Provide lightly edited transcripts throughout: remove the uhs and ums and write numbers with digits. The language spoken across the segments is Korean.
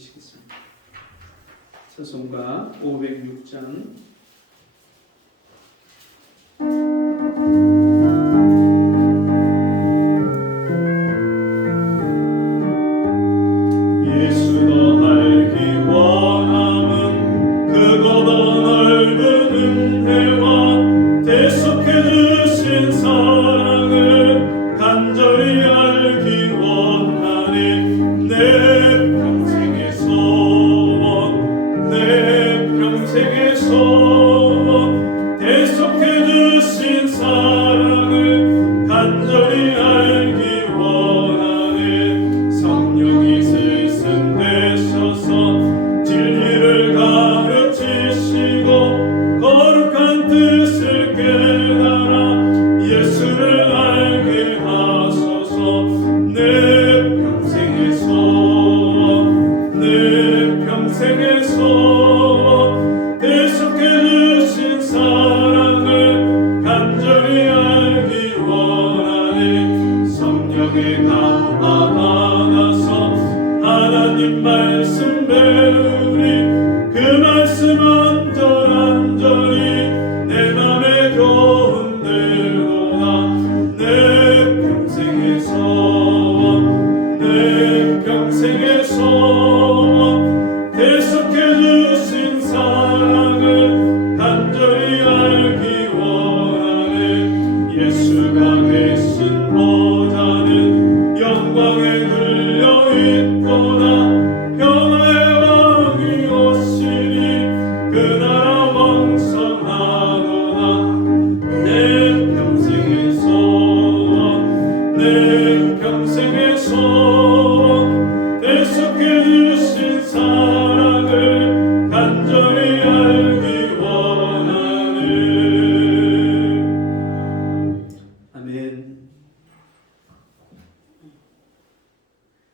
읽어주시겠습니다. 서성가 506장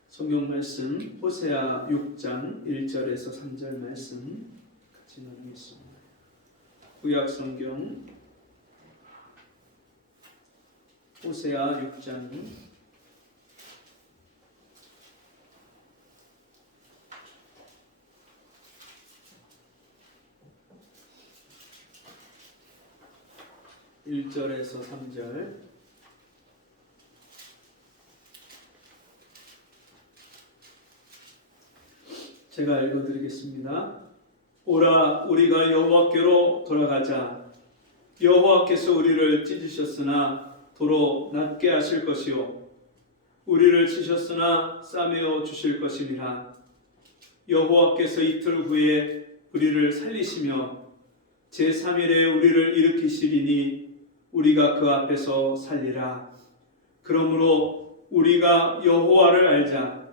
성경 말씀 호세아 6장 1절에서 3절 말씀 같이 나누겠습니다. 구약 성경 호세아 6장 1절에서 3절 제가 읽어드리겠습니다. 오라 우리가 여호와께로 돌아가자. 여호와께서 우리를 찢으셨으나 도로 낫게 하실 것이요 우리를 치셨으나 싸매어 주실 것이니라. 여호와께서 이틀 후에 우리를 살리시며 제3일에 우리를 일으키시리니 우리가 그 앞에서 살리라. 그러므로 우리가 여호와를 알자.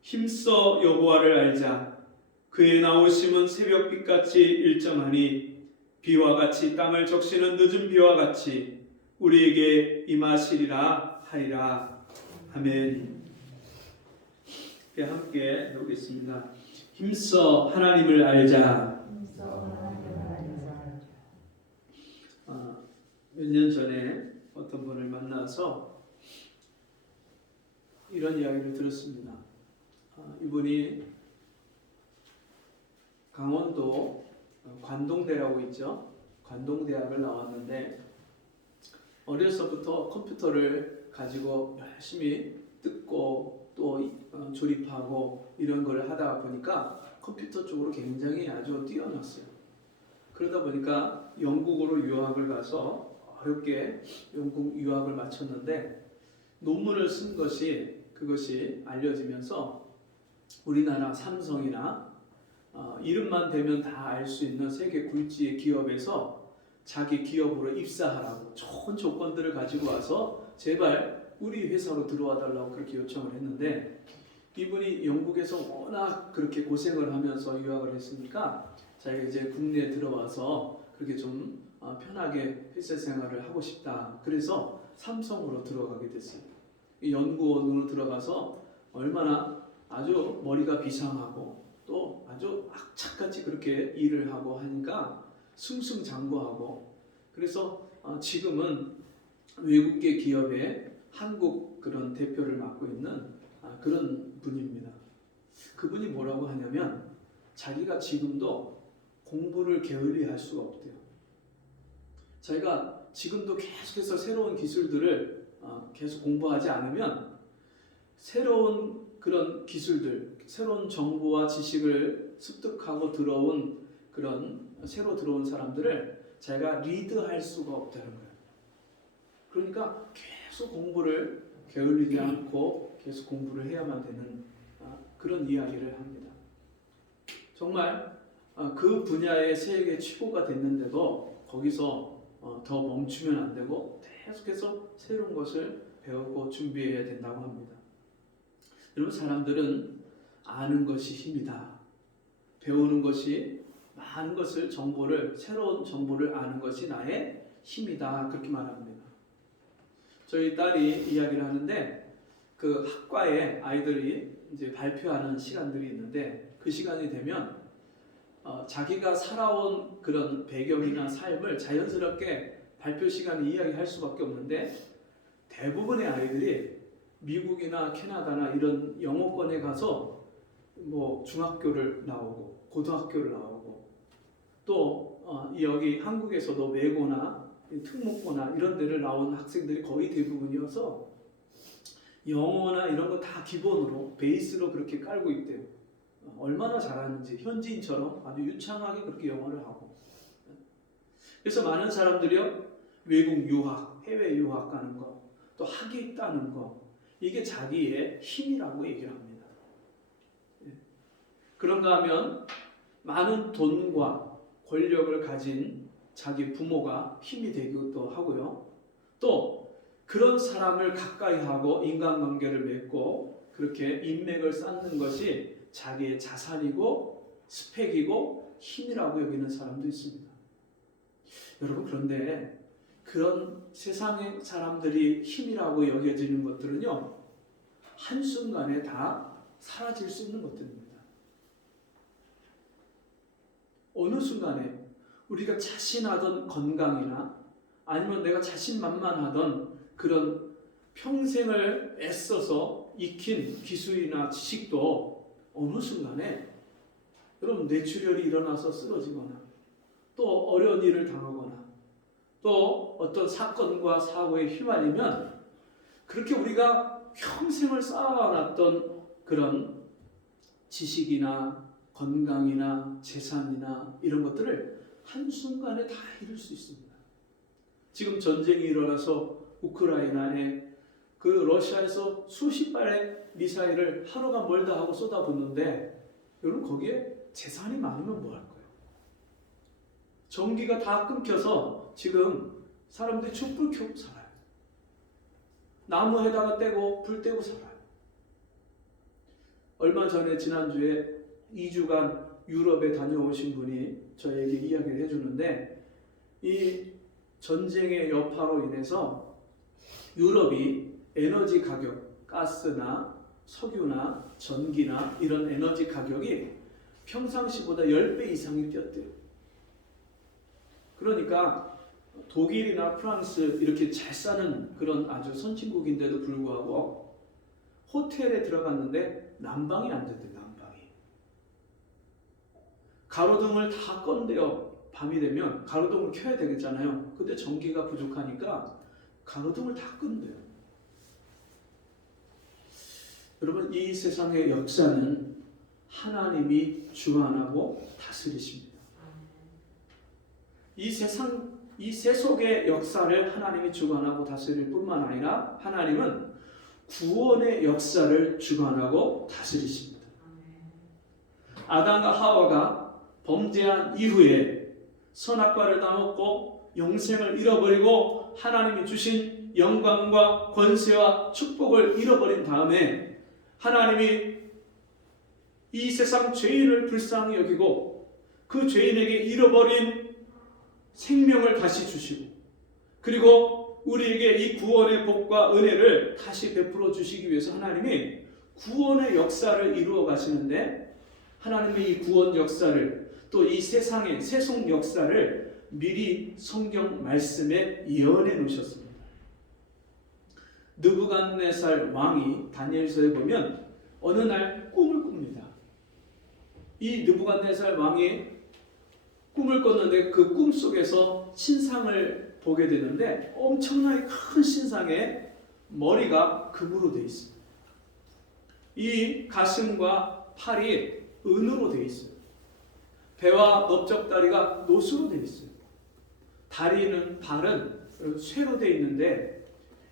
힘써 여호와를 알자. 그의 나오심은 새벽빛같이 일정하니 비와 같이 땅을 적시는 늦은 비와 같이 우리에게 임하시리라 하리라. 아멘. 함께 읽겠습니다. 힘써 하나님을 알자. 몇 년 전에 어떤 분을 만나서 이런 이야기를 들었습니다. 이분이 강원도 관동대라고 있죠. 관동대학을 나왔는데 어려서부터 컴퓨터를 가지고 열심히 뜯고 또 조립하고 이런 걸 하다 보니까 컴퓨터 쪽으로 굉장히 아주 뛰어났어요. 그러다 보니까 영국으로 유학을 가서 어렵게 영국 유학을 마쳤는데 논문을 쓴 그것이 알려지면서 우리나라 삼성이나 이름만 대면 다 알 수 있는 세계 굴지의 기업에서 자기 기업으로 입사하라고 좋은 조건들을 가지고 와서 제발 우리 회사로 들어와 달라고 그렇게 요청을 했는데 이분이 영국에서 워낙 그렇게 고생을 하면서 유학을 했으니까 자기가 이제 국내에 들어와서 그렇게 좀 편하게 회사 생활을 하고 싶다. 그래서 삼성으로 들어가게 됐어요. 연구원으로 들어가서 얼마나 아주 머리가 비상하고 또 아주 악착같이 그렇게 일을 하고 하니까 승승장구하고 그래서 지금은 외국계 기업의 한국 그런 대표를 맡고 있는 그런 분입니다. 그분이 뭐라고 하냐면 자기가 지금도 공부를 게을리할 수가 없대요. 자기가 지금도 계속해서 새로운 기술들을 계속 공부하지 않으면 새로운 그런 기술들, 새로운 정보와 지식을 습득하고 들어온 그런 새로 들어온 사람들을 자기가 리드할 수가 없다는 거예요. 그러니까 계속 공부를 게을리지 않고 계속 공부를 해야만 되는 그런 이야기를 합니다. 정말 그 분야의 세계 최고가 됐는데도 거기서 더 멈추면 안 되고 계속해서 새로운 것을 배우고 준비해야 된다고 합니다. 여러분, 사람들은 아는 것이 힘이다. 배우는 것이 많은 것을 새로운 정보를 아는 것이 나의 힘이다. 그렇게 말합니다. 저희 딸이 이야기를 하는데 그 학과에 아이들이 이제 발표하는 시간들이 있는데 그 시간이 되면 자기가 살아온 그런 배경이나 삶을 자연스럽게 발표 시간에 이야기할 수밖에 없는데 대부분의 아이들이 미국이나 캐나다나 이런 영어권에 가서 뭐 중학교를 나오고 고등학교를 나오고 또 여기 한국에서도 외고나 특목고나 이런 데를 나온 학생들이 거의 대부분이어서 영어나 이런 거 다 기본으로 베이스로 그렇게 깔고 있대요. 얼마나 잘하는지 현지인처럼 아주 유창하게 그렇게 영어를 하고. 그래서 많은 사람들이요 외국 유학, 해외 유학 가는 거, 또 학위 따는 거, 이게 자기의 힘이라고 얘기를 합니다. 그런가 하면 많은 돈과 권력을 가진 자기 부모가 힘이 되기도 하고요. 또 그런 사람을 가까이 하고 인간관계를 맺고 그렇게 인맥을 쌓는 것이 자기의 자산이고 스펙이고 힘이라고 여기는 사람도 있습니다. 여러분, 그런데 그런 세상의 사람들이 힘이라고 여겨지는 것들은요 한순간에 다 사라질 수 있는 것들입니다. 어느 순간에 우리가 자신하던 건강이나 아니면 내가 자신만만하던 그런 평생을 애써서 익힌 기술이나 지식도 어느 순간에 여러분 뇌출혈이 일어나서 쓰러지거나 또 어려운 일을 당하거나 또 어떤 사건과 사고에 휘말리면 그렇게 우리가 평생을 쌓아놨던 그런 지식이나 건강이나 재산이나 이런 것들을 한순간에 다 잃을 수 있습니다. 지금 전쟁이 일어나서 우크라이나에 그 러시아에서 수십 발의 미사일을 하루가 멀다 하고 쏟아붓는데 여러분 거기에 재산이 많으면 뭐 할 거예요? 전기가 다 끊겨서 지금 사람들이 촛불 켜고 살아요. 나무에다가 떼고 불 떼고 살아요. 얼마 전에 지난주에 2주간 유럽에 다녀오신 분이 저에게 이야기를 해주는데 이 전쟁의 여파로 인해서 유럽이 에너지 가격, 가스나 석유나 전기나 이런 에너지 가격이 평상시보다 10배 이상이 뛰었대요. 그러니까 독일이나 프랑스 이렇게 잘 사는 그런 아주 선진국인데도 불구하고 호텔에 들어갔는데 난방이 안 된대. 난방이. 가로등을 다 껐는데요. 밤이 되면 가로등을 켜야 되겠잖아요. 근데 전기가 부족하니까 가로등을 다 끈대요. 여러분, 이 세상의 역사는 하나님이 주관하고 다스리십니다. 이 세속의 역사를 하나님이 주관하고 다스릴 뿐만 아니라 하나님은 구원의 역사를 주관하고 다스리십니다. 아담과 하와가 범죄한 이후에 선악과를 따먹고 영생을 잃어버리고 하나님이 주신 영광과 권세와 축복을 잃어버린 다음에 하나님이 이 세상 죄인을 불쌍히 여기고 그 죄인에게 잃어버린 생명을 다시 주시고 그리고 우리에게 이 구원의 복과 은혜를 다시 베풀어 주시기 위해서 하나님이 구원의 역사를 이루어 가시는데 하나님의 이 구원 역사를 또 이 세상의 세속 역사를 미리 성경 말씀에 예언해 놓으셨습니다. 느부갓네살 왕이 다니엘서에 보면 어느 날 꿈을 꿉니다. 이 느부갓네살 왕이 꿈을 꿨는데 그 꿈 속에서 신상을 보게 되는데 엄청나게 큰 신상에 머리가 금으로 되어 있습니다. 이 가슴과 팔이 은으로 되어 있어요. 배와 넓적다리가 노수로 되어 있어요. 다리는 발은 쇠로 되어 있는데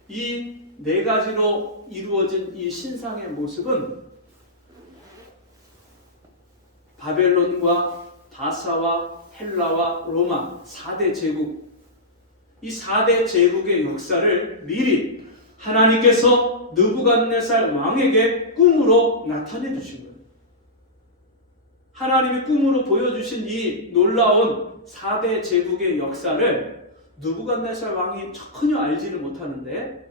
이 네 가지로 이루어진 이 신상의 모습은 바벨론과 바사와 헬라와 로마 4대 제국, 이 4대 제국의 역사를 미리 하나님께서 느부갓네살 왕에게 꿈으로 나타내 주신 거예요. 하나님이 꿈으로 보여주신 이 놀라운 4대 제국의 역사를 느부갓네살 왕이 전혀 알지를 못하는데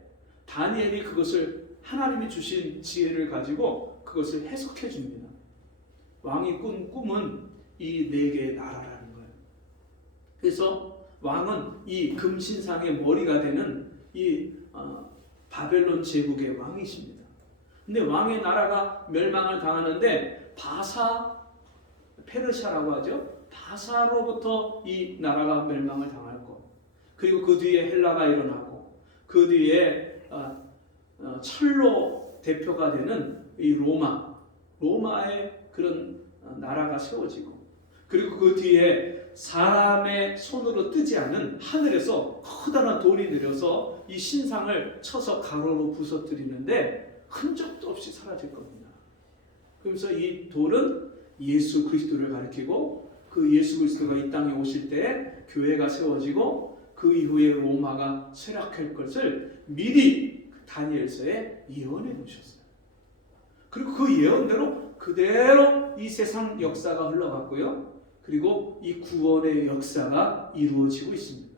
다니엘이 그것을 하나님이 주신 지혜를 가지고 그것을 해석해 줍니다. 왕이 꾼 꿈은 이 네 개의 나라라는 거예요. 그래서 왕은 이 금신상의 머리가 되는 이 바벨론 제국의 왕이십니다. 근데 왕의 나라가 멸망을 당하는데 바사, 페르시아라고 하죠. 바사로부터 이 나라가 멸망을 당할 것. 그리고 그 뒤에 헬라가 일어나고 그 뒤에 철로 대표가 되는 이 로마의 그런 나라가 세워지고 그리고 그 뒤에 사람의 손으로 뜨지 않은 하늘에서 커다란 돌이 내려서 이 신상을 쳐서 가로로 부서뜨리는데 흔적도 없이 사라질 겁니다. 그러면서 이 돌은 예수 그리스도를 가리키고 그 예수 그리스도가 이 땅에 오실 때 교회가 세워지고 그 이후에 로마가 쇠락할 것을 미리 다니엘서에 예언해 놓으셨어요. 그리고 그 예언대로 그대로 이 세상 역사가 흘러갔고요. 그리고 이 구원의 역사가 이루어지고 있습니다.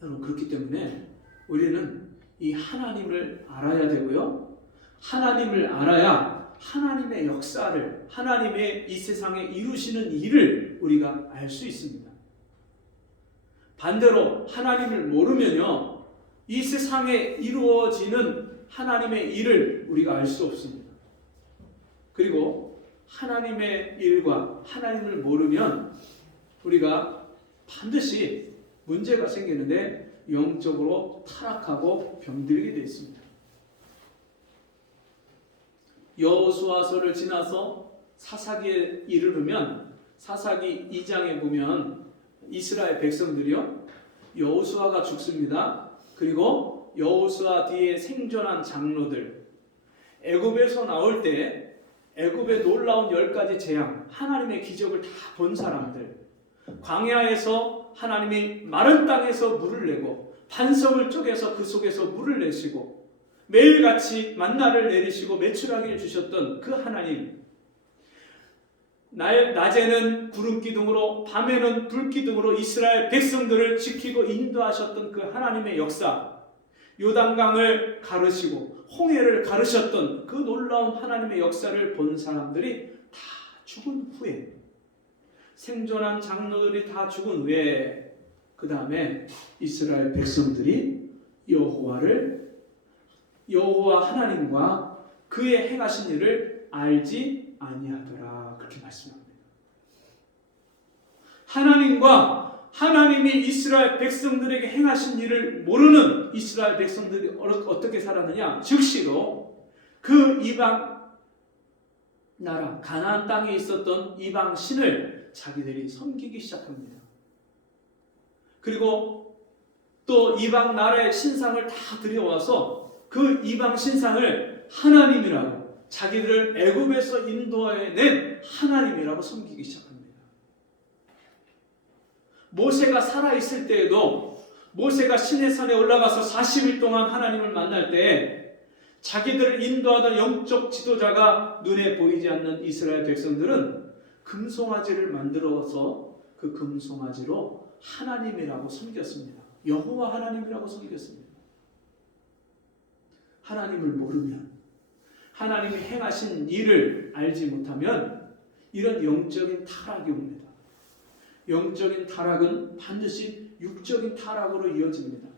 여러분, 그렇기 때문에 우리는 이 하나님을 알아야 되고요. 하나님을 알아야 하나님의 역사를, 하나님의 이 세상에 이루시는 일을 우리가 알 수 있습니다. 반대로 하나님을 모르면요, 이 세상에 이루어지는 하나님의 일을 우리가 알 수 없습니다. 그리고 하나님의 일과 하나님을 모르면 우리가 반드시 문제가 생기는데 영적으로 타락하고 병들게 되어 있습니다. 여호수아서를 지나서 사사기에 이르르면 사사기 2장에 보면 이스라엘 백성들이요, 여호수아가 죽습니다. 그리고 여호수아 뒤에 생존한 장로들, 애굽에서 나올 때 애굽의 놀라운 10가지 재앙, 하나님의 기적을 다 본 사람들, 광야에서 하나님이 마른 땅에서 물을 내고 반석을 쪼개서 그 속에서 물을 내시고 매일같이 만나를 내리시고 메추라기를 주셨던 그 하나님, 낮에는 구름 기둥으로 밤에는 불 기둥으로 이스라엘 백성들을 지키고 인도하셨던 그 하나님의 역사, 요단강을 가르시고 홍해를 가르셨던 그 놀라운 하나님의 역사를 본 사람들이 다 죽은 후에, 생존한 장로들이 다 죽은 후에 그 다음에 이스라엘 백성들이 여호와 하나님과 그의 행하신 일을 알지 아니하더라, 그렇게 말씀합니다. 하나님과 하나님이 이스라엘 백성들에게 행하신 일을 모르는 이스라엘 백성들이 어떻게 살았느냐? 즉시로 그 이방 나라 가나안 땅에 있었던 이방 신을 자기들이 섬기기 시작합니다. 그리고 또 이방 나라의 신상을 다 들여와서 그 이방 신상을 하나님이라고, 자기들을 애굽에서 인도해낸 하나님이라고 섬기기 시작합니다. 모세가 살아있을 때에도, 모세가 시내산에 올라가서 40일 동안 하나님을 만날 때 자기들을 인도하던 영적 지도자가 눈에 보이지 않는 이스라엘 백성들은 금송아지를 만들어서 그 금송아지로 하나님이라고 섬겼습니다. 여호와 하나님이라고 섬겼습니다. 하나님을 모르면, 하나님이 행하신 일을 알지 못하면 이런 영적인 타락이 옵니다. 영적인 타락은 반드시 육적인 타락으로 이어집니다.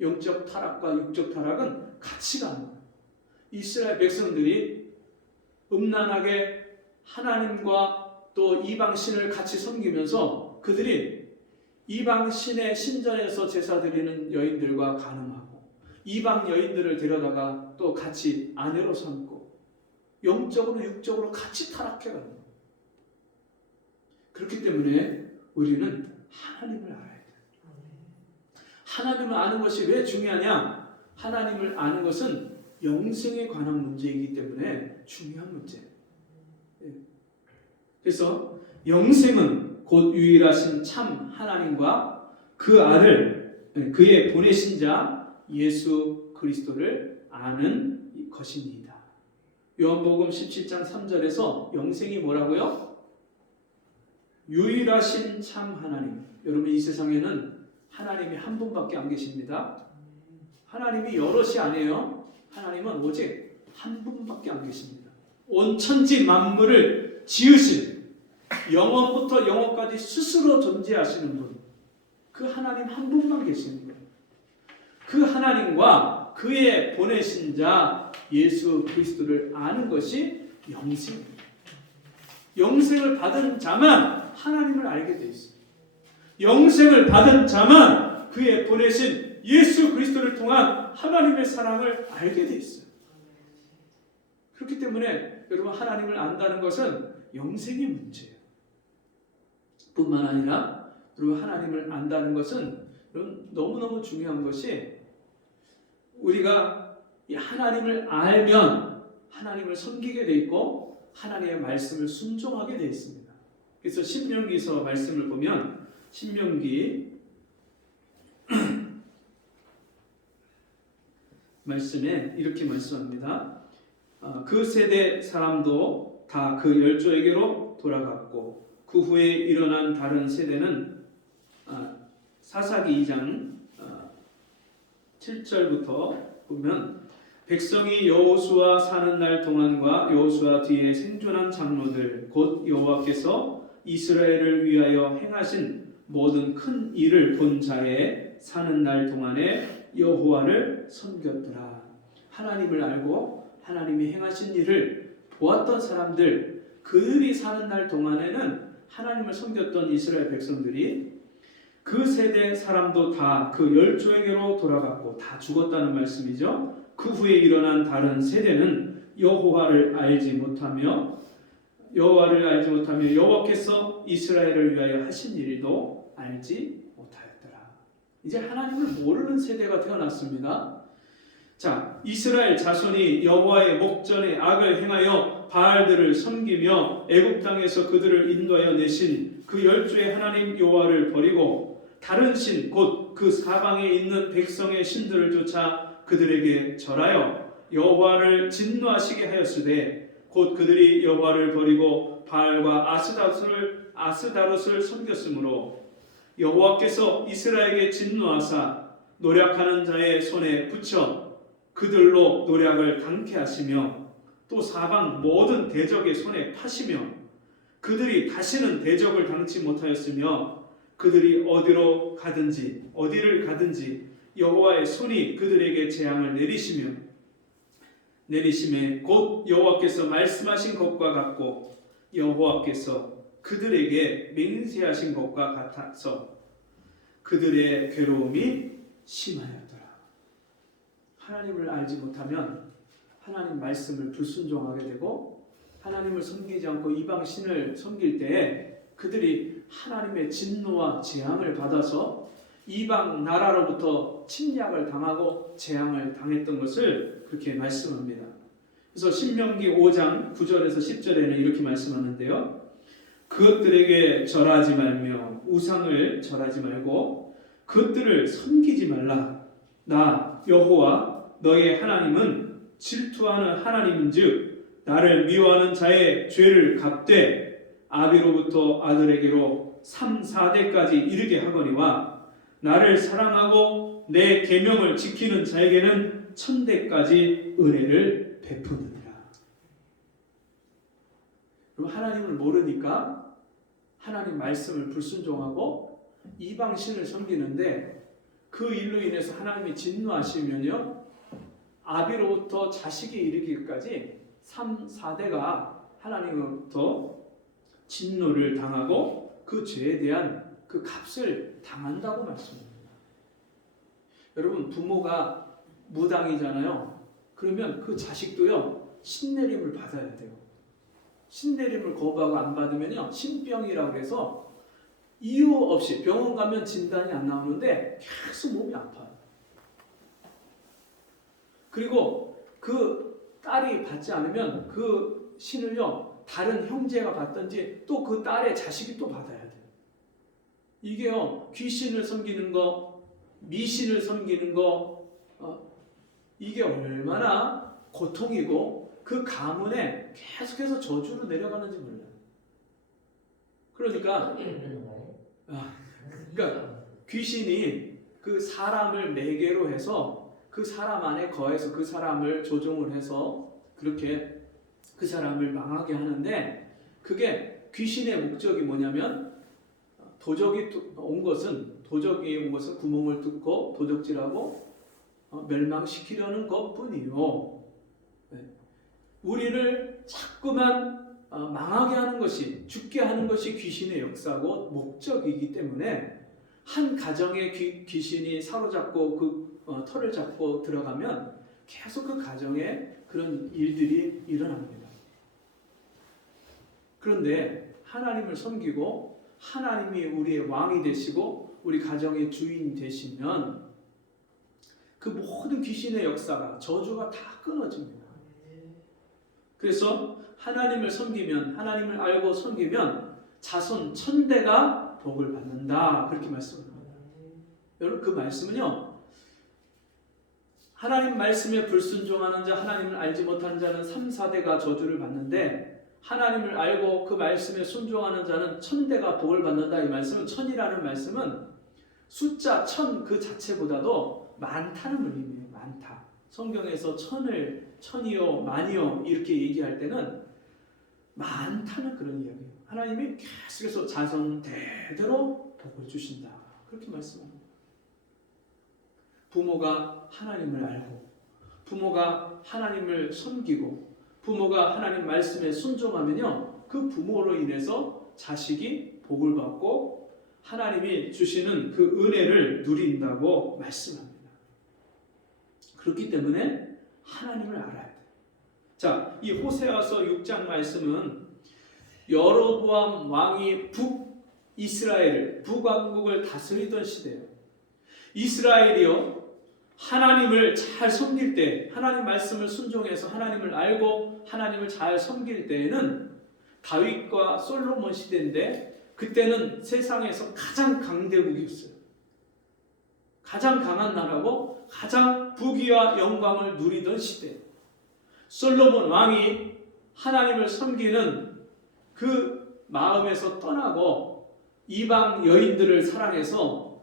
영적 타락과 육적 타락은 같이 가는 거예요. 이스라엘 백성들이 음란하게 하나님과 또 이방신을 같이 섬기면서 그들이 이방신의 신전에서 제사 드리는 여인들과 간음하고 이방 여인들을 데려다가 또 같이 아내로 삼고 영적으로 육적으로 같이 타락해가는 거예요. 그렇기 때문에 우리는 하나님을 알아야 돼요. 하나님을 아는 것이 왜 중요하냐? 하나님을 아는 것은 영생에 관한 문제이기 때문에 중요한 문제예요. 그래서 영생은 곧 유일하신 참 하나님과 그 아들, 그의 보내신 자 예수 그리스도를 아는 것입니다. 요한복음 17장 3절에서 영생이 뭐라고요? 유일하신 참 하나님. 여러분, 이 세상에는 하나님이 한 분밖에 안 계십니다. 하나님이 여럿이 아니에요. 하나님은 오직 한 분밖에 안 계십니다. 온 천지 만물을 지으신, 영원부터 영원까지 스스로 존재하시는 분, 그 하나님 한 분만 계시는 거예요. 그 하나님과 그의 보내신 자 예수 그리스도를 아는 것이 영생입니다. 영생을 받은 자만 하나님을 알게 돼 있어요. 영생을 받은 자만 그의 보내신 예수 그리스도를 통한 하나님의 사랑을 알게 돼 있어요. 그렇기 때문에 여러분, 하나님을 안다는 것은 영생의 문제예요. 뿐만 아니라 여러분, 하나님을 안다는 것은 여러분, 너무너무 중요한 것이 우리가 이 하나님을 알면 하나님을 섬기게 돼 있고 하나님의 말씀을 순종하게 돼 있습니다. 그래서 신명기서 말씀을 보면 신명기 말씀에 이렇게 말씀합니다. 그 세대 사람도 다 그 열조에게로 돌아갔고 그 후에 일어난 다른 세대는 사사기 2장 7절부터 보면 백성이 여호수아 사는 날 동안과 여호수아 뒤에 생존한 장로들 곧 여호와께서 이스라엘을 위하여 행하신 모든 큰 일을 본 자의 사는 날 동안에 여호와를 섬겼더라. 하나님을 알고 하나님이 행하신 일을 보았던 사람들, 그들이 사는 날 동안에는 하나님을 섬겼던 이스라엘 백성들이 그 세대 사람도 다 그 열조에게로 돌아갔고 다 죽었다는 말씀이죠. 그 후에 일어난 다른 세대는 여호와를 알지 못하며 여호와께서 이스라엘을 위하여 하신 일도 알지 못하였더라. 이제 하나님을 모르는 세대가 태어났습니다. 자, 이스라엘 자손이 여호와의 목전에 악을 행하여 바알들을 섬기며 애굽 땅에서 그들을 인도하여 내신 그 열조의 하나님 여호와를 버리고 다른 신 곧 그 사방에 있는 백성의 신들을 쫓아 그들에게 절하여 여호와를 진노하시게 하였으되 곧 그들이 여호와를 버리고 바알과 아스다롯을 섬겼으므로 여호와께서 이스라엘에게 진노하사 노략하는 자의 손에 붙여 그들로 노략을 당케 하시며 또 사방 모든 대적의 손에 파시며 그들이 다시는 대적을 당치 못하였으며 그들이 어디를 가든지 여호와의 손이 그들에게 재앙을 내리심에 곧 여호와께서 말씀하신 것과 같고 여호와께서 그들에게 맹세하신 것과 같아서 그들의 괴로움이 심하였더라. 하나님을 알지 못하면 하나님 말씀을 불순종하게 되고 하나님을 섬기지 않고 이방 신을 섬길 때에 그들이 하나님의 진노와 재앙을 받아서 이방 나라로부터 침략을 당하고 재앙을 당했던 것을 그렇게 말씀합니다. 그래서 신명기 5장 9절에서 10절에는 이렇게 말씀하는데요. 그것들에게 절하지 말며 우상을 절하지 말고 그것들을 섬기지 말라. 나 여호와 너의 하나님은 질투하는 하나님인즉 나를 미워하는 자의 죄를 갚되 아비로부터 아들에게로 3, 4대까지 이르게 하거니와 나를 사랑하고 내 계명을 지키는 자에게는 1000대까지 은혜를 베푸느니라. 그럼 하나님을 모르니까 하나님 말씀을 불순종하고 이방 신을 섬기는데 그 일로 인해서 하나님이 진노하시면요 아비로부터 자식이 이르기까지 3, 4대가 하나님으로부터 진노를 당하고 그 죄에 대한 그 값을 당한다고 말씀합니다. 여러분, 부모가 무당이잖아요. 그러면 그 자식도요, 신내림을 받아야 돼요. 신내림을 거부하고 안 받으면요, 신병이라고 해서 이유 없이 병원 가면 진단이 안 나오는데 계속 몸이 아파요. 그리고 그 딸이 받지 않으면 그 신을요, 다른 형제가 받든지 또 그 딸의 자식이 또 받아야 돼요. 이게요, 귀신을 섬기는 거, 미신을 섬기는 거, 이게 얼마나 고통이고 그 가문에 계속해서 저주로 내려가는지 몰라요. 그러니까 귀신이 그 사람을 매개로 해서 그 사람 안에 거해서 그 사람을 조종을 해서 그렇게 그 사람을 망하게 하는데, 그게 귀신의 목적이 뭐냐면 도적이 온 것은 구멍을 뚫고 도적질하고 멸망시키려는 것뿐이요. 우리를 자꾸만 망하게 하는 것이, 죽게 하는 것이 귀신의 역사고 목적이기 때문에 한 가정에 귀신이 사로잡고 그 털을 잡고 들어가면 계속 그 가정에 그런 일들이 일어납니다. 그런데 하나님을 섬기고 하나님이 우리의 왕이 되시고 우리 가정의 주인이 되시면 그 모든 귀신의 역사가, 저주가 다 끊어집니다. 그래서 하나님을 섬기면, 하나님을 알고 섬기면 자손 1000대가 복을 받는다, 그렇게 말씀합니다. 여러분, 그 말씀은요, 하나님 말씀에 불순종하는 자, 하나님을 알지 못하는 자는 3, 4대가 저주를 받는데 하나님을 알고 그 말씀에 순종하는 자는 1000대가 복을 받는다. 이 말씀은, 1000이라는 말씀은 숫자 1000 그 자체보다도 많다는 의미예요. 많다. 성경에서 1000이요 만이요 이렇게 얘기할 때는 많다는 그런 이야기예요. 하나님이 계속해서 자손 대대로 복을 주신다, 그렇게 말씀합니다. 부모가 하나님을 알고 부모가 하나님을 섬기고 부모가 하나님 말씀에 순종하면요, 그 부모로 인해서 자식이 복을 받고 하나님이 주시는 그 은혜를 누린다고 말씀합니다. 그렇기 때문에 하나님을 알아야 돼요. 자, 이 호세아서 6장 말씀은 여로보암 왕이 북이스라엘을, 북왕국을 다스리던 시대예요. 이스라엘이요, 하나님을 잘 섬길 때, 하나님 말씀을 순종해서 하나님을 알고 하나님을 잘 섬길 때에는 다윗과 솔로몬 시대인데, 그때는 세상에서 가장 강대국이었어요. 가장 강한 나라고 가장 부귀와 영광을 누리던 시대. 솔로몬 왕이 하나님을 섬기는 그 마음에서 떠나고 이방 여인들을 사랑해서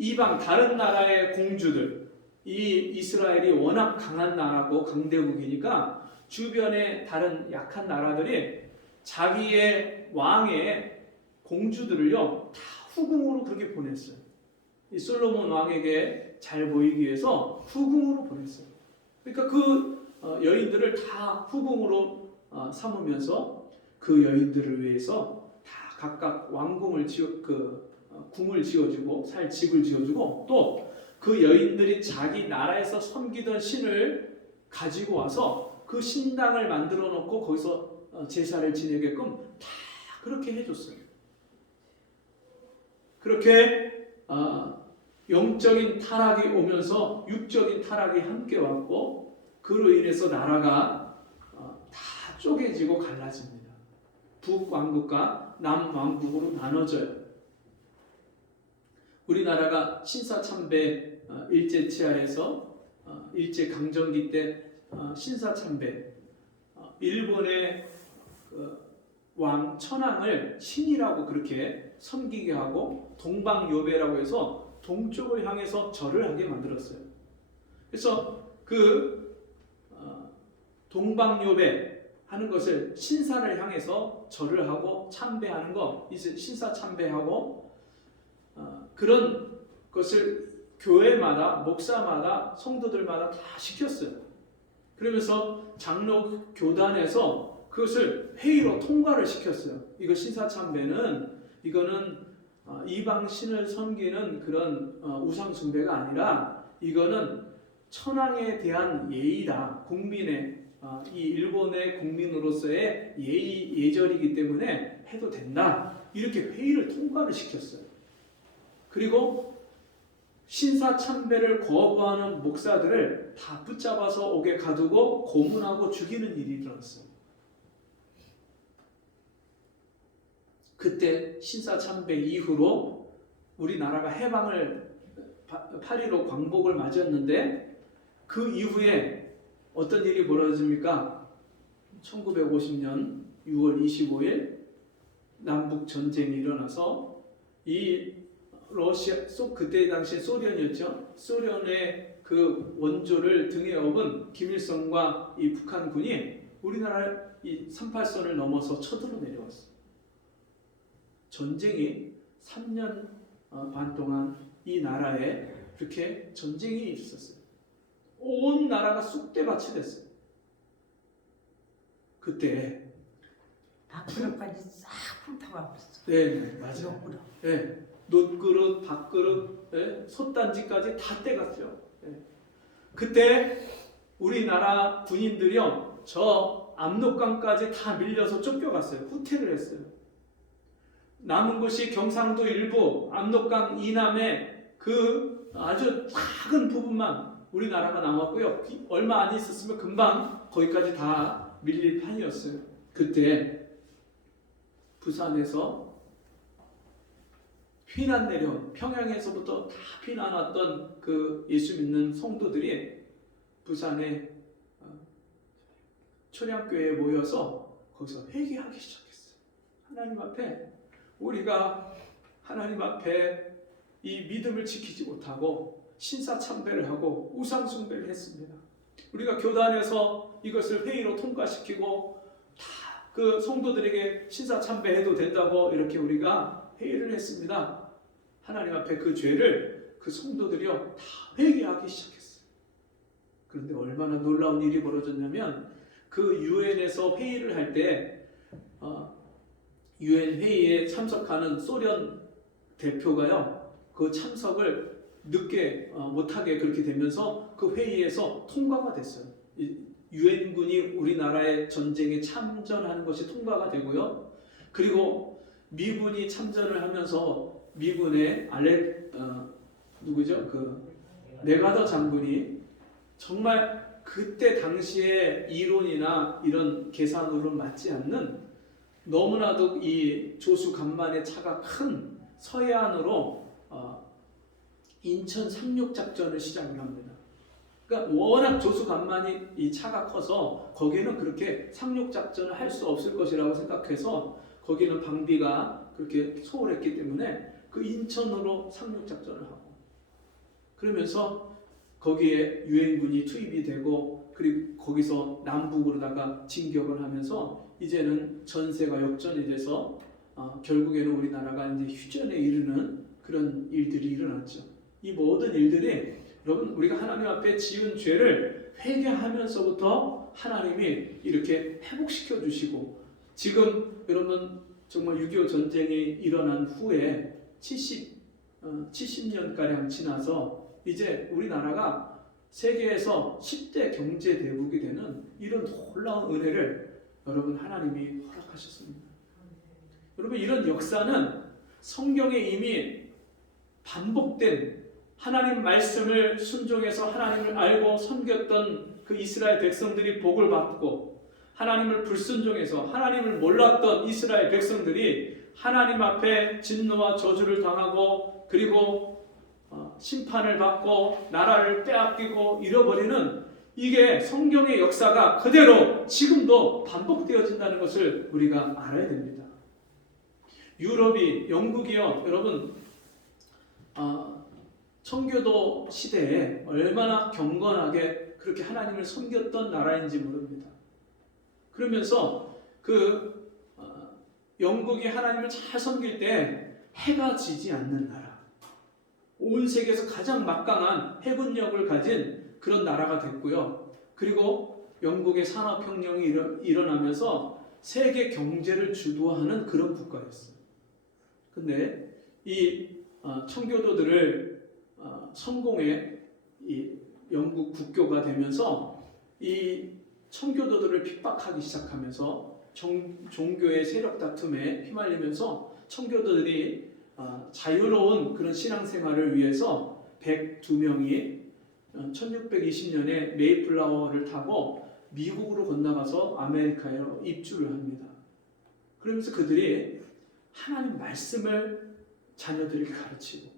이방 다른 나라의 공주들, 이 이스라엘이 워낙 강한 나라고 강대국이니까 주변의 다른 약한 나라들이 자기의 왕의 공주들을요 다 후궁으로 그렇게 보냈어요. 이 솔로몬 왕에게 잘 보이기 위해서 후궁으로 보냈어요. 그러니까 그 여인들을 다 후궁으로 삼으면서 그 여인들을 위해서 다 각각 왕궁을 궁을 지어주고 살 집을 지어주고, 또 그 여인들이 자기 나라에서 섬기던 신을 가지고 와서 그 신당을 만들어 놓고 거기서 제사를 지내게끔 다 그렇게 해줬어요. 그렇게 영적인 타락이 오면서 육적인 타락이 함께 왔고, 그로 인해서 나라가 다 쪼개지고 갈라집니다. 북왕국과 남왕국으로 나눠져요. 우리나라가 신사참배 일제치하에서 일제강점기 때 신사참배, 일본의 왕 천황을 신이라고 그렇게 섬기게 하고 동방요배라고 해서 동쪽을 향해서 절을 하게 만들었어요. 그래서 그 동방요배 하는 것을 신사를 향해서 절을 하고 참배하는 거, 이제 신사 참배하고 그런 것을 교회마다, 목사마다, 성도들마다 다 시켰어요. 그러면서 장로 교단에서 그것을 회의로 통과를 시켰어요. 이거 신사참배는 이거는 이방 신을 섬기는 그런 우상 숭배가 아니라 이거는 천황에 대한 예의다. 국민의 이 일본의 국민으로서의 예절이기 때문에 해도 된다. 이렇게 회의를 통과를 시켰어요. 그리고 신사참배를 거부하는 목사들을 다 붙잡아서 옥에 가두고 고문하고 죽이는 일이 일어났어요. 그때 신사참배 이후로 우리나라가 해방을 8.15 광복을 맞았는데 그 이후에 어떤 일이 벌어집니까? 1950년 6월 25일 남북 전쟁이 일어나서 이 러시아, 그때 당시 소련이었죠. 소련의 그 원조를 등에 업은 김일성과 이 북한군이 우리나라 이 38선을 넘어서 쳐들어 내려왔어요. 전쟁이 3년 반 동안 이 나라에 그렇게 전쟁이 있었어요. 온 나라가 쑥대밭이 됐어요. 그때 밥그릇까지 싹 불타버렸어. 네, 맞아요. 녹그릇. 네, 놋그릇, 밥그릇, 네, 솥단지까지 다 떼갔어요. 네. 그때 우리나라 군인들이요, 저 압록강까지 다 밀려서 쫓겨갔어요. 후퇴를 했어요. 남은 곳이 경상도 일부, 압록강 이남의 그 아주 작은 부분만 우리나라가 남았고요. 얼마 안 있었으면 금방 거기까지 다 밀릴 판이었어요. 그때 부산에서 피난 내려온, 평양에서부터 다 피난 왔던 그 예수 믿는 성도들이 부산의 초량교회에 모여서 거기서 회개하기 시작했어요. 하나님 앞에 우리가 하나님 앞에 이 믿음을 지키지 못하고 신사참배를 하고 우상숭배를 했습니다. 우리가 교단에서 이것을 회의로 통과시키고 다 그 성도들에게 신사참배해도 된다고 이렇게 우리가 회의를 했습니다. 하나님 앞에 그 죄를 그 성도들이요 다 회개하기 시작했어요. 그런데 얼마나 놀라운 일이 벌어졌냐면 그 유엔에서 회의를 할 때 유엔 회의에 참석하는 소련 대표가요 그 참석을 늦게 못하게 그렇게 되면서 그 회의에서 통과가 됐어요. 유엔군이 우리나라의 전쟁에 참전하는 것이 통과가 되고요. 그리고 미군이 참전을 하면서 미군의 누구죠? 그 네가더 장군이 정말 그때 당시에 이론이나 이런 계산으로는 맞지 않는 너무나도 이 조수 간만의 차가 큰 서해안으로 인천 상륙 작전을 시작을 합니다. 그러니까 워낙 조수 간만이 이 차가 커서 거기는 그렇게 상륙 작전을 할 수 없을 것이라고 생각해서 거기는 방비가 그렇게 소홀했기 때문에 그 인천으로 상륙 작전을 하고 그러면서 거기에 유엔군이 투입이 되고 그리고 거기서 남북으로다가 진격을 하면서 이제는 전세가 역전이 돼서 결국에는 우리나라가 이제 휴전에 이르는 그런 일들이 일어났죠. 이 모든 일들이 여러분 우리가 하나님 앞에 지은 죄를 회개하면서부터 하나님이 이렇게 회복시켜 주시고 지금 여러분 정말 6.25 전쟁이 일어난 후에 70년가량 지나서 이제 우리나라가 세계에서 10대 경제 대국이 되는 이런 놀라운 은혜를 여러분 하나님이 허락하셨습니다. 여러분 이런 역사는 성경에 이미 반복된 하나님 말씀을 순종해서 하나님을 알고 섬겼던 그 이스라엘 백성들이 복을 받고 하나님을 불순종해서 하나님을 몰랐던 이스라엘 백성들이 하나님 앞에 진노와 저주를 당하고 그리고 심판을 받고 나라를 빼앗기고 잃어버리는 이게 성경의 역사가 그대로 지금도 반복되어진다는 것을 우리가 알아야 됩니다. 유럽이 영국이요 여러분 청교도 시대에 얼마나 경건하게 그렇게 하나님을 섬겼던 나라인지 모릅니다. 그러면서 영국이 하나님을 잘 섬길 때 해가 지지 않는 나라, 온 세계에서 가장 막강한 해군력을 가진 그런 나라가 됐고요. 그리고 영국의 산업혁명이 일어나면서 세계 경제를 주도하는 그런 국가였어요. 근데 이 청교도들을 성공의 이 영국 국교가 되면서 이 청교도들을 핍박하기 시작하면서 종교의 세력 다툼에 휘말리면서 청교도들이 자유로운 그런 신앙생활을 위해서 102명이 1620년에 메이플라워를 타고 미국으로 건너가서 아메리카로 입주를 합니다. 그러면서 그들이 하나님 말씀을 자녀들에게 가르치고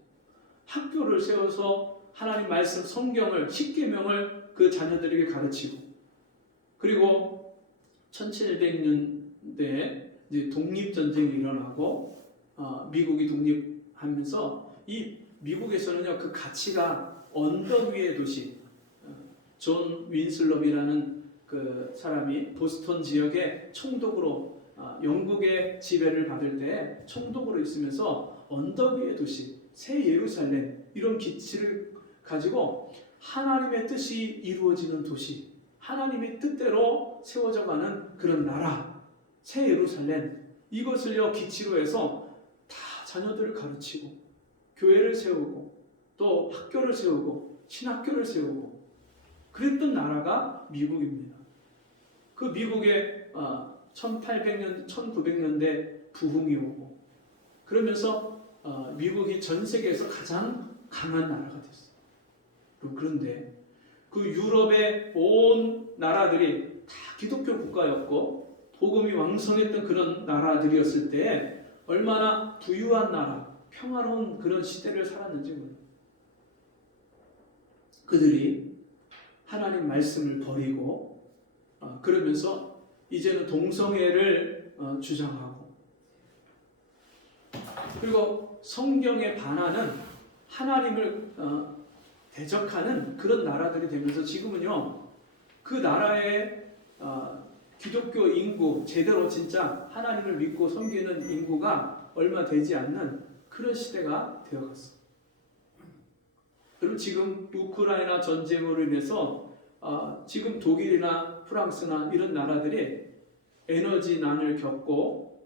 학교를 세워서 하나님 말씀 성경을 십계명을 그 자녀들에게 가르치고 그리고 1700년대에 이제 독립전쟁이 일어나고 미국이 독립하면서 이 미국에서는요 그 가치가 언덕 위의 도시 존 윈슬롭이라는 그 사람이 보스턴 지역의 총독으로 영국의 지배를 받을 때 총독으로 있으면서 언덕 위의 도시 새 예루살렘 이런 기치를 가지고 하나님의 뜻이 이루어지는 도시 하나님의 뜻대로 세워져가는 그런 나라 새 예루살렘 이것을요 기치로 해서 다 자녀들을 가르치고 교회를 세우고 또 학교를 세우고 신학교를 세우고 그랬던 나라가 미국입니다. 그 미국의 1800년, 1900년대 부흥이 오고 그러면서 미국이 전 세계에서 가장 강한 나라가 됐어요. 그런데 그 유럽의 온 나라들이 다 기독교 국가였고 복음이 왕성했던 그런 나라들이었을 때 얼마나 부유한 나라, 평화로운 그런 시대를 살았는지 몰라요. 그들이 하나님 말씀을 버리고 그러면서 이제는 동성애를 주장하고 그리고 성경에 반하는 하나님을 대적하는 그런 나라들이 되면서 지금은요 그 나라의 기독교 인구 제대로 진짜 하나님을 믿고 섬기는 인구가 얼마 되지 않는 그런 시대가 되어갔어요. 그럼 지금 우크라이나 전쟁으로 인해서 지금 독일이나 프랑스나 이런 나라들이 에너지난을 겪고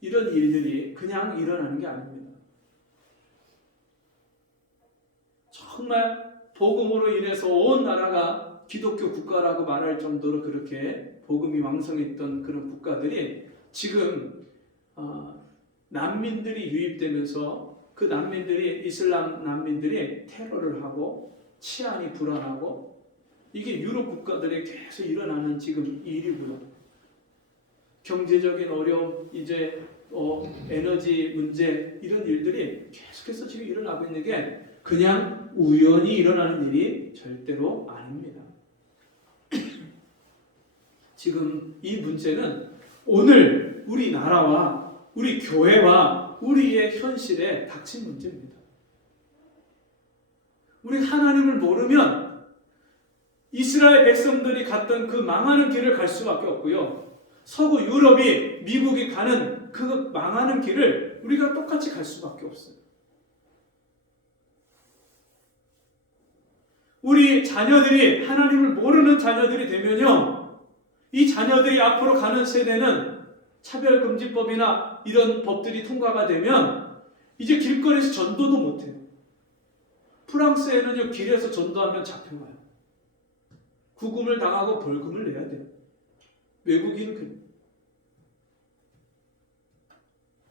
이런 일들이 그냥 일어나는 게 아닙니다. 정말 복음으로 인해서 온 나라가 기독교 국가라고 말할 정도로 그렇게 복음이 왕성했던 그런 국가들이 지금 난민들이 유입되면서 그 난민들이 이슬람 난민들이 테러를 하고 치안이 불안하고 이게 유럽 국가들에 계속 일어나는 지금 일이고요. 경제적인 어려움, 이제 에너지 문제 이런 일들이 계속해서 지금 일어나고 있는 게 그냥 우연히 일어나는 일이 절대로 아닙니다. 지금 이 문제는 오늘 우리 나라와 우리 교회와 우리의 현실에 닥친 문제입니다. 우리 하나님을 모르면 이스라엘 백성들이 갔던 그 망하는 길을 갈 수밖에 없고요. 서구 유럽이 미국이 가는 그 망하는 길을 우리가 똑같이 갈 수밖에 없어요. 우리 자녀들이 하나님을 모르는 자녀들이 되면요. 이 자녀들이 앞으로 가는 세대는 차별금지법이나 이런 법들이 통과가 되면 이제 길거리에서 전도도 못해요. 프랑스에는요 길에서 전도하면 잡혀가요. 구금을 당하고 벌금을 내야 돼요. 외국인은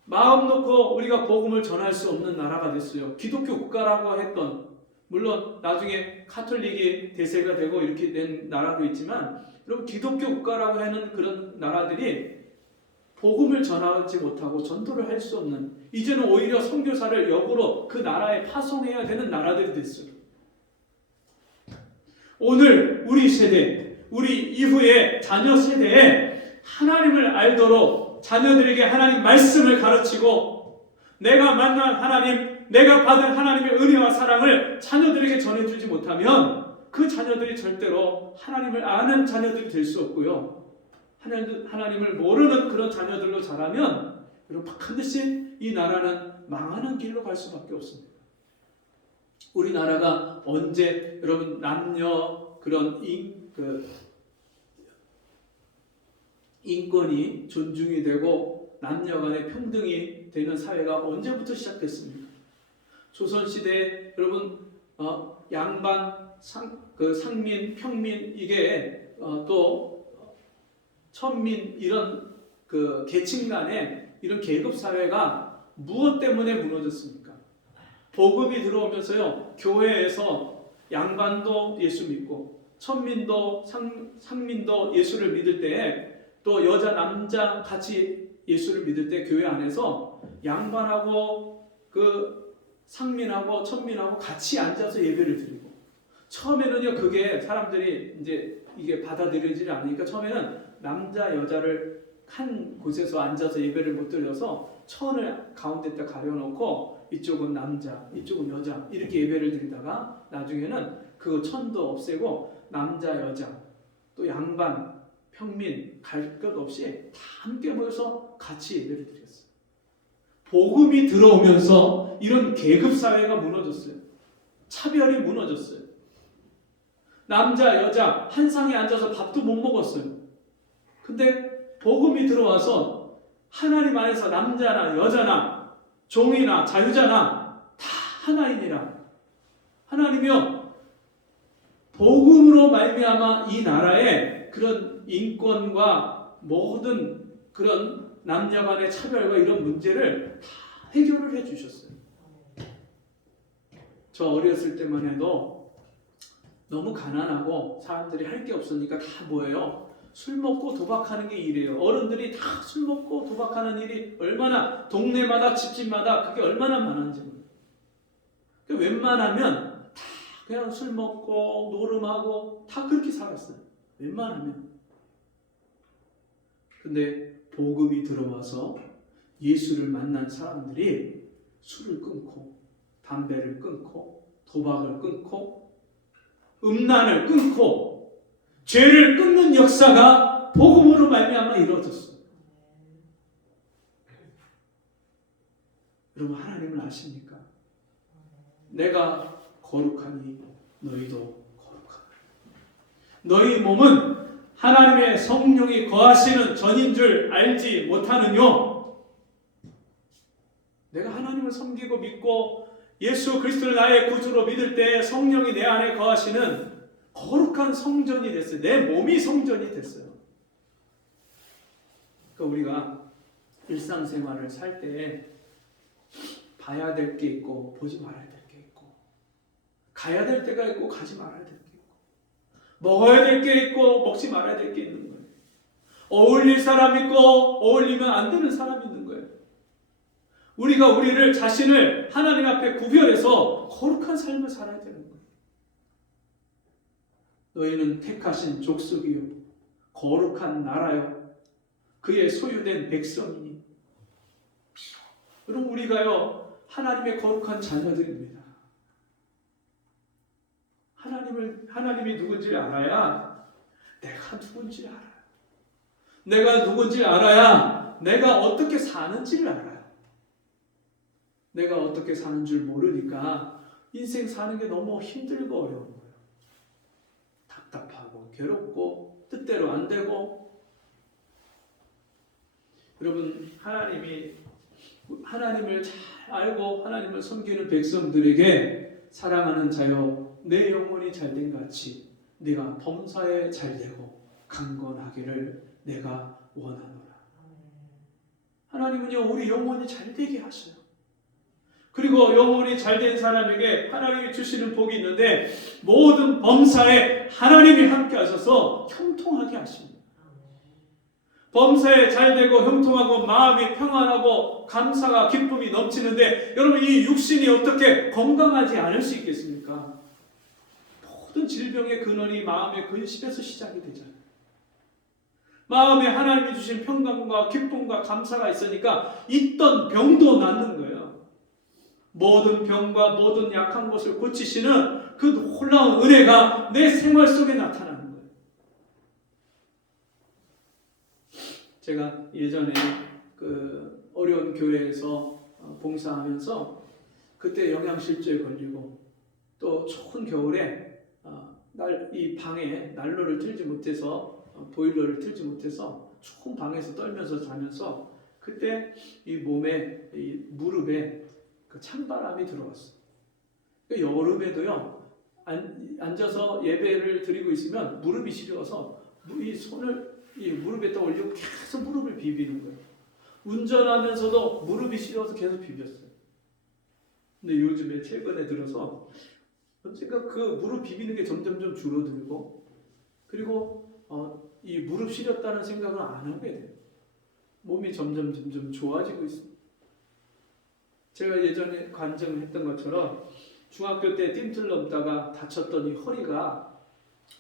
마음 놓고 우리가 복음을 전할 수 없는 나라가 됐어요. 기독교 국가라고 했던 물론 나중에 카톨릭이 대세가 되고 이렇게 된 나라도 있지만 여러분 기독교 국가라고 하는 그런 나라들이 복음을 전하지 못하고 전도를 할 수 없는 이제는 오히려 선교사를 역으로 그 나라에 파송해야 되는 나라들이 됐어요. 오늘 우리 세대, 우리 이후의 자녀 세대에 하나님을 알도록 자녀들에게 하나님 말씀을 가르치고 내가 만난 하나님, 내가 받은 하나님의 은혜와 사랑을 자녀들에게 전해주지 못하면 그 자녀들이 절대로 하나님을 아는 자녀들이 될 수 없고요. 하나님을 모르는 그런 자녀들로 자라면 여러분 반드시 이 나라는 망하는 길로 갈 수밖에 없습니다. 우리나라가 언제 여러분 남녀 그런 그 인권이 존중이 되고 남녀 간의 평등이 되는 사회가 언제부터 시작됐습니까? 조선시대 여러분 양반, 상민, 평민 이게 또 천민 이런 그 계층 간의 이런 계급 사회가 무엇 때문에 무너졌습니까? 복음이 들어오면서요 교회에서 양반도 예수 믿고 천민도 상민도 예수를 믿을 때 또 여자 남자 같이 예수를 믿을 때 교회 안에서 양반하고 그 상민하고 천민하고 같이 앉아서 예배를 드리고 처음에는요 그게 사람들이 이제 이게 받아들여지지 않으니까 처음에는 남자 여자를 한 곳에서 앉아서 예배를 못 드려서 천을 가운데다 가려놓고 이쪽은 남자 이쪽은 여자 이렇게 예배를 드리다가 나중에는 그 천도 없애고 남자 여자 또 양반 평민 갈 것 없이 다 함께 모여서 같이 예배를 드렸어요. 복음이 들어오면서 이런 계급 사회가 무너졌어요. 차별이 무너졌어요. 남자 여자 한 상에 앉아서 밥도 못 먹었어요. 근데 복음이 들어와서 하나님 안에서 남자나 여자나 종이나 자유자나 다 하나이니라. 하나님이요 복음으로 말미암아 이 나라에 그런 인권과 모든 그런 남녀 간의 차별과 이런 문제를 다 해결을 해주셨어요. 저 어렸을 때만 해도 너무 가난하고 사람들이 할 게 없으니까 다 뭐예요? 술 먹고 도박하는 게 일이에요. 어른들이 다 술 먹고 도박하는 일이 얼마나 동네마다 집집마다 그게 얼마나 많은지 몰라요. 웬만하면 다 그냥 술 먹고 노름하고 다 그렇게 살았어요. 웬만하면. 근데 복음이 들어와서 예수를 만난 사람들이 술을 끊고 담배를 끊고 도박을 끊고 음란을 끊고 죄를 끊는 역사가 복음으로 말미암아 이루어졌어요. 여러분 하나님을 아십니까? 내가 거룩하니 너희도 거룩하라. 너희 몸은 하나님의 성령이 거하시는 전인 줄 알지 못하느뇨? 내가 하나님을 섬기고 믿고 예수 그리스도를 나의 구주로 믿을 때 성령이 내 안에 거하시는 거룩한 성전이 됐어요. 내 몸이 성전이 됐어요. 그러니까 우리가 일상생활을 살 때 봐야 될 게 있고 보지 말아야 될 게 있고 가야 될 때가 있고 가지 말아야 될 게 있고 먹어야 될 게 있고 먹지 말아야 될 게 있는 거예요. 어울릴 사람 있고 어울리면 안 되는 사람이 있는 거예요. 우리가 우리를 자신을 하나님 앞에 구별해서 거룩한 삶을 살아야 되는 거예요. 너희는 택하신 족속이요 거룩한 나라요 그의 소유된 백성이니. 여러분 우리가요 하나님의 거룩한 자녀들입니다. 하나님이 누군지를 알아야 내가 누군지를 알아요. 내가 누군지를 알아야 내가 어떻게 사는지를 알아요. 내가 어떻게 사는 줄 모르니까 인생 사는 게 너무 힘들고 어려운 거예요. 답답하고 괴롭고 뜻대로 안 되고. 여러분 하나님을 잘 알고 하나님을 섬기는 백성들에게 사랑하는 자여 내 영혼이 잘된 같이 네가 범사에 잘되고 강건하기를 내가 원하노라. 하나님은요 우리 영혼이 잘되게 하셔요. 그리고 영혼이 잘된 사람에게 하나님이 주시는 복이 있는데 모든 범사에 하나님이 함께 하셔서 형통하게 하십니다. 범사에 잘되고 형통하고 마음이 평안하고 감사가 기쁨이 넘치는데 여러분 이 육신이 어떻게 건강하지 않을 수 있겠습니까? 모든 질병의 근원이 마음의 근심에서 시작이 되잖아요. 마음에 하나님이 주신 평강과 기쁨과 감사가 있으니까 있던 병도 낫는 거예요. 모든 병과 모든 약한 것을 고치시는 그 놀라운 은혜가 내 생활 속에 나타나는 거예요. 제가 예전에 그 어려운 교회에서 봉사하면서 그때 영양실조에 걸리고 또 추운 겨울에 이 방에 난로를 틀지 못해서 보일러를 틀지 못해서 추운 방에서 떨면서 자면서 그때 이 몸에 이 무릎에 그 찬바람이 들어왔어. 그 여름에도요 앉아서 예배를 드리고 있으면 무릎이 시려워서 이 손을 이 무릎에다 올리고 계속 무릎을 비비는 거예요. 운전하면서도 무릎이 시려워서 계속 비볐어요. 근데 요즘에 최근에 들어서 언젠가 그 무릎 비비는 게 점점점 줄어들고 그리고 이 무릎 시렸다는 생각을 안 하게 돼요. 몸이 점점 좋아지고 있습니다. 제가 예전에 관증을 했던 것처럼 중학교 때 뜀틀 넘다가 다쳤더니 허리가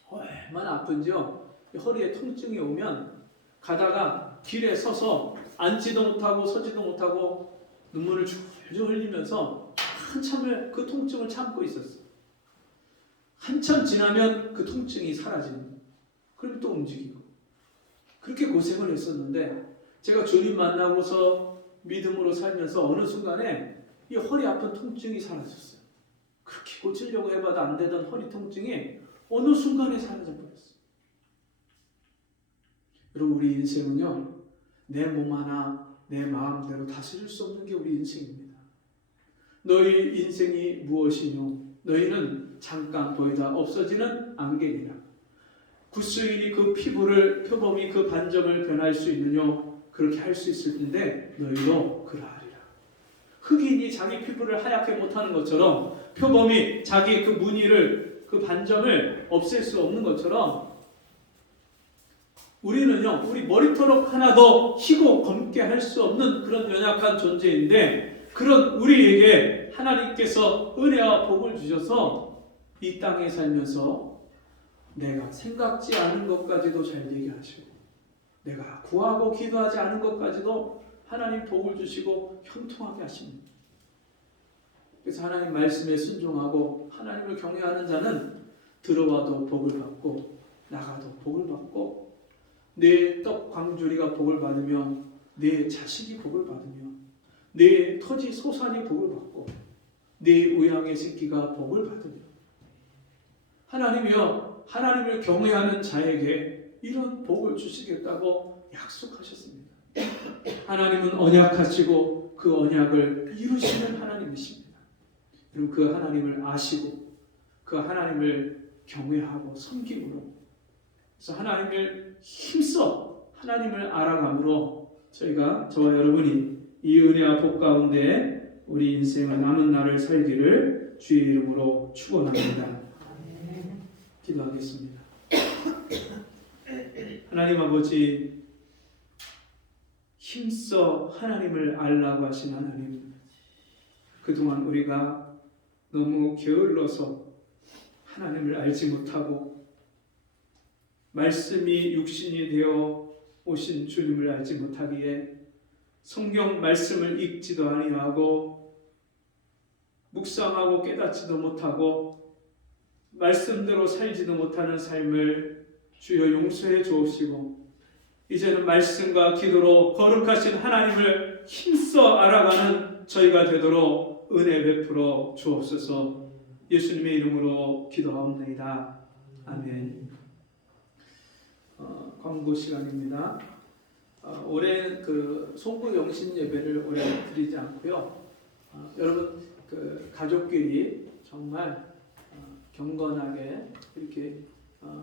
얼마나 아픈지요. 허리에 통증이 오면 가다가 길에 서서 앉지도 못하고 서지도 못하고 눈물을 줄줄 흘리면서 한참을 그 통증을 참고 있었어요. 한참 지나면 그 통증이 사라지는 거예요. 그리고 또 움직이고 그렇게 고생을 했었는데 제가 주님 만나고서 믿음으로 살면서 어느 순간에 이 허리 아픈 통증이 사라졌어요. 그렇게 고치려고 해봐도 안 되던 허리 통증이 어느 순간에 사라져버렸어요. 여러분 우리 인생은요 내 몸 하나 내 마음대로 다스릴 수 없는 게 우리 인생입니다. 너희 인생이 무엇이뇨? 너희는 잠깐 보이다 없어지는 안개니라. 구스인이 그 피부를 표범이 그 반점을 변할 수 있느뇨? 그렇게 할 수 있을 텐데 너희도 그러하리라. 흑인이 자기 피부를 하얗게 못하는 것처럼 표범이 자기 그 무늬를 그 반점을 없앨 수 없는 것처럼 우리는요 우리 머리털 하나도 희고 검게 할 수 없는 그런 연약한 존재인데 그런 우리에게 하나님께서 은혜와 복을 주셔서 이 땅에 살면서 내가 생각지 않은 것까지도 잘 되게 하시고 내가 구하고 기도하지 않은 것까지도 하나님 복을 주시고 형통하게 하십니다. 그래서 하나님 말씀에 순종하고 하나님을 경외하는 자는 들어와도 복을 받고 나가도 복을 받고 내 떡 광주리가 복을 받으며 내 자식이 복을 받으며 내 토지 소산이 복을 받고 내 우양의 새끼가 복을 받으며 하나님이여 하나님을 경외하는 자에게 이런 복을 주시겠다고 약속하셨습니다. 하나님은 언약하시고 그 언약을 이루시는 하나님이십니다. 그리고 그 하나님을 아시고 그 하나님을 경외하고 섬김으로 그래서 하나님을 힘써 하나님을 알아감으로 저와 여러분이 이 은혜와 복 가운데 우리 인생의 남은 날을 살기를 주의 이름으로 축원합니다. 기도하겠습니다. 하나님 아버지 힘써 하나님을 알라고 하신 하나님 그동안 우리가 너무 게을러서 하나님을 알지 못하고 말씀이 육신이 되어 오신 주님을 알지 못하기에 성경 말씀을 읽지도 아니하고 묵상하고 깨닫지도 못하고 말씀대로 살지도 못하는 삶을 주여 용서해 주옵시고 이제는 말씀과 기도로 거룩하신 하나님을 힘써 알아가는 저희가 되도록 은혜 베풀어 주옵소서. 예수님의 이름으로 기도하옵나이다. 아멘. 광고 시간입니다. 올해 그 송구 영신 예배를 올해 드리지 않고요. 여러분 그 가족끼리 정말 경건하게 이렇게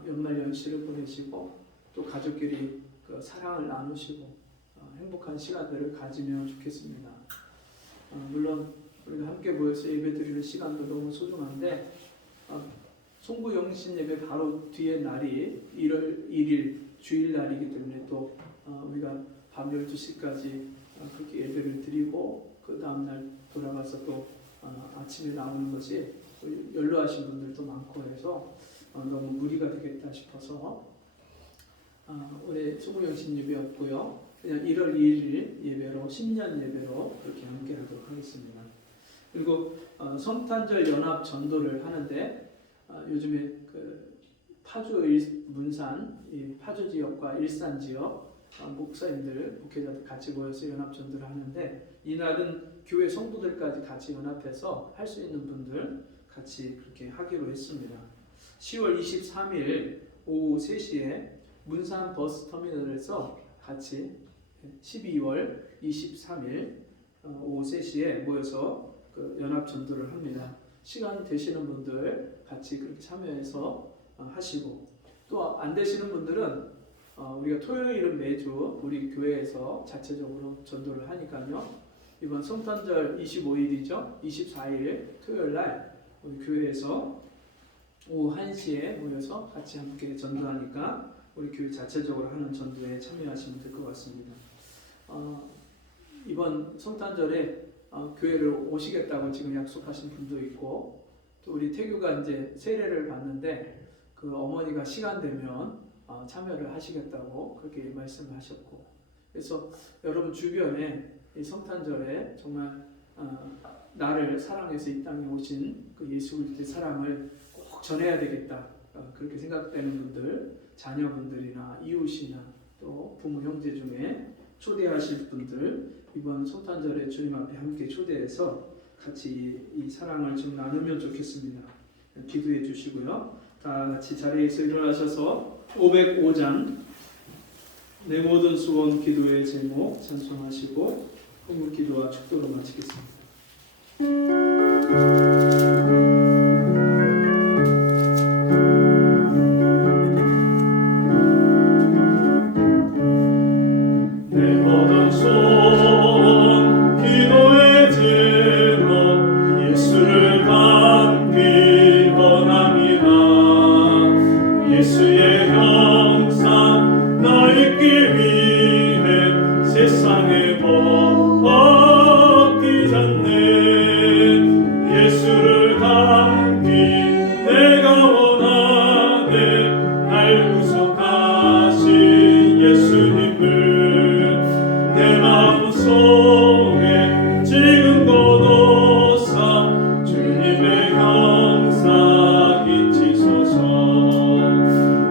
연말 연시를 보내시고 또 가족끼리 그 사랑을 나누시고 행복한 시간들을 가지면 좋겠습니다. 물론 우리가 함께 모여서 예배드리는 시간도 너무 소중한데 송구 영신 예배 바로 뒤에 날이 1월 1일 주일날이기 때문에 또 우리가 밤 12시까지 그렇게 예배를 드리고 그 다음날 돌아가서 또 아침에 나오는 것이 연로하신 분들도 많고 해서 너무 무리가 되겠다 싶어서 올해 송구영신 예배 없고요. 그냥 1월 2일 예배로 신년 예배로 그렇게 함께 하도록 하겠습니다. 그리고 성탄절 연합 전도를 하는데 요즘에 그 파주 문산 파주 지역과 일산 지역 목사님들 목회자들 같이 모여서 연합 전도를 하는데 이날은 교회 성도들까지 같이 연합해서 할 수 있는 분들 같이 그렇게 하기로 했습니다. 10월 23일 오후 3시에 문산 버스 터미널에서 같이 12월 23일 오후 3시에 모여서 그 연합 전도를 합니다. 시간 되시는 분들 같이 그렇게 참여해서 하시고, 또 안 되시는 분들은 우리가 토요일은 매주 우리 교회에서 자체적으로 전도를 하니까요. 이번 성탄절 25일이죠. 24일 토요일 날 우리 교회에서 오후 1시에 모여서 같이 함께 전도하니까 우리 교회 자체적으로 하는 전도에 참여하시면 될 것 같습니다. 이번 성탄절에 교회를 오시겠다고 지금 약속하신 분도 있고, 또 우리 태규가 이제 세례를 받는데 그 어머니가 시간 되면 참여를 하시겠다고 그렇게 말씀하셨고, 그래서 여러분 주변에 이 성탄절에 정말 나를 사랑해서 이 땅에 오신 그 예수 그리스도의 사랑을 꼭 전해야 되겠다 그렇게 생각되는 분들, 자녀분들이나 이웃이나 또 부모 형제 중에 초대하실 분들, 이번 성탄절에 주님 앞에 함께 초대해서 같이 이 사랑을 좀 나누면 좋겠습니다. 기도해 주시고요. 다 같이 자리에서 일어나셔서 505장 내 모든 소원 기도의 제목 찬송하시고 헌물 기도와 축도로 마치겠습니다. 내 모든 소원 기도의 제목 예수를 담기 원합니다. 예수의 형상 나 잊기 위해 세상에 벗기 전에 예수를 담기 내가 원하네. 날 구속하신 예수님을 내 마음속에 지금도 오사 주님의 형상 잊히소서.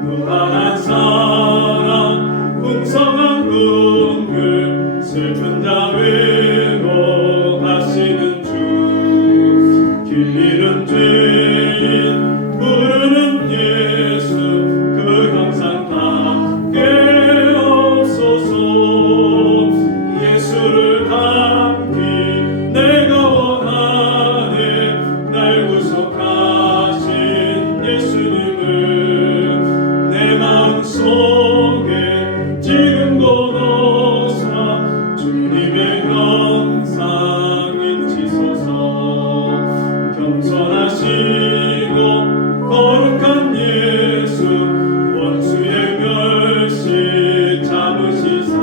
무한한 사랑 풍성한 긍휼 슬픈 자 위로하시는 주 길 잃은 죄인 부르는 예수 그 형상 담게 없소서. 예수를 담기 내가 원하네. 날 구속하신 예수님을 내 마음속에 지금도 오사 주님의 형상 잊히소서. 겸손하시고 거룩한 예수 원수의 멸시 참으시사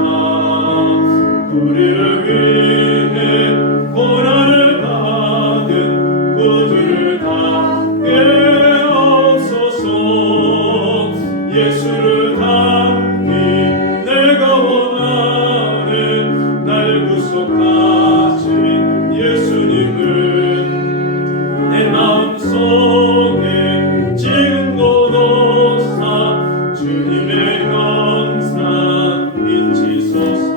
우리를 위해 고난을 받은 구주를 담게 없소서. 예수를 담기 내가 원하네. 날 구속하신 예수님을 내 마음속에 지금도 오사 주님의 형상 잊히소서.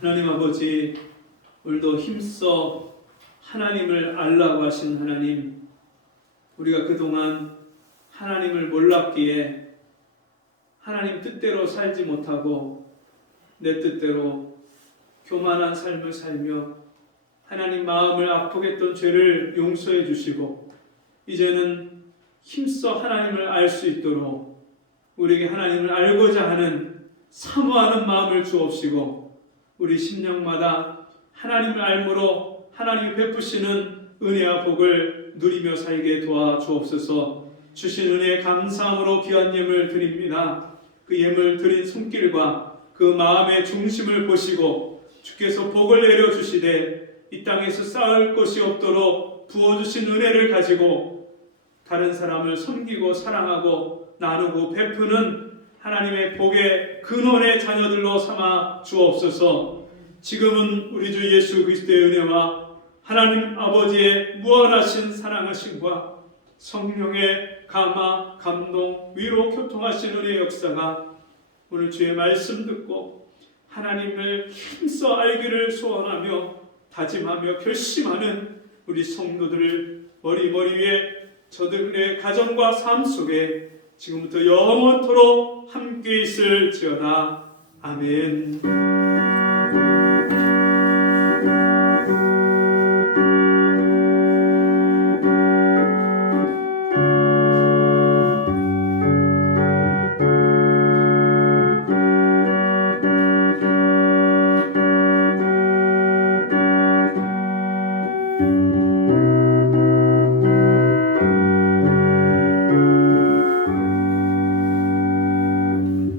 하나님 아버지, 오늘도 힘써 하나님을 알라고 하신 하나님, 우리가 그동안 하나님을 몰랐기에 하나님 뜻대로 살지 못하고 내 뜻대로 교만한 삶을 살며 하나님 마음을 아프게 했던 죄를 용서해 주시고, 이제는 힘써 하나님을 알 수 있도록 우리에게 하나님을 알고자 하는 사모하는 마음을 주옵시고, 우리 심령마다 하나님을 알므로 하나님이 베푸시는 은혜와 복을 누리며 살게 도와주옵소서. 주신 은혜에 감사함으로 귀한 예물 드립니다. 그 예물 드린 손길과 그 마음의 중심을 보시고 주께서 복을 내려주시되 이 땅에서 쌓을 것이 없도록 부어주신 은혜를 가지고 다른 사람을 섬기고 사랑하고 나누고 베푸는 하나님의 복의 근원의 자녀들로 삼아 주옵소서. 지금은 우리 주 예수 그리스도의 은혜와 하나님 아버지의 무한하신 사랑하심과 성령의 감화, 감동, 위로 교통하신 은혜의 역사가 오늘 주의 말씀 듣고 하나님을 힘써 알기를 소원하며 다짐하며 결심하는 우리 성도들을 머리 위에 저들의 가정과 삶 속에 지금부터 영원토록 함께 있을지어다. 아멘.